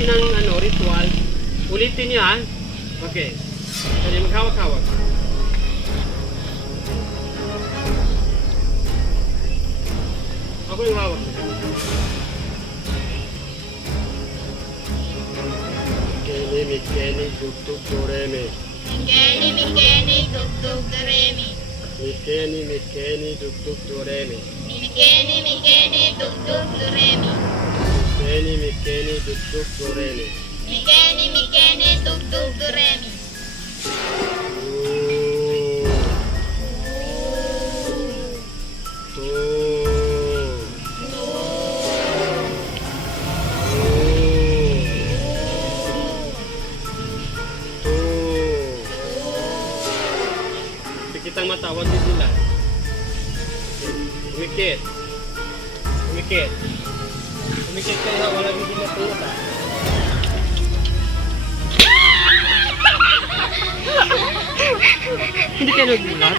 natin ang ano, ritual. Ulitin niyo ha. Okay. Kaya maghawak-hawak. Ako yung hawak. Mikeni, tuk-tuk, doremi. Mikeni, tuk-tuk, doremi. Mikeni, tuk-tuk, doremi. Mikeni, tuk-tuk, doremi. Mikeni, tuk-tuk, doremi. Mikeni, tuk-tuk, doremi. Kitang matawag din sila. Umikit. Umikit. Umikit kayo, wala din sila tuta. Hindi kayo nagulat?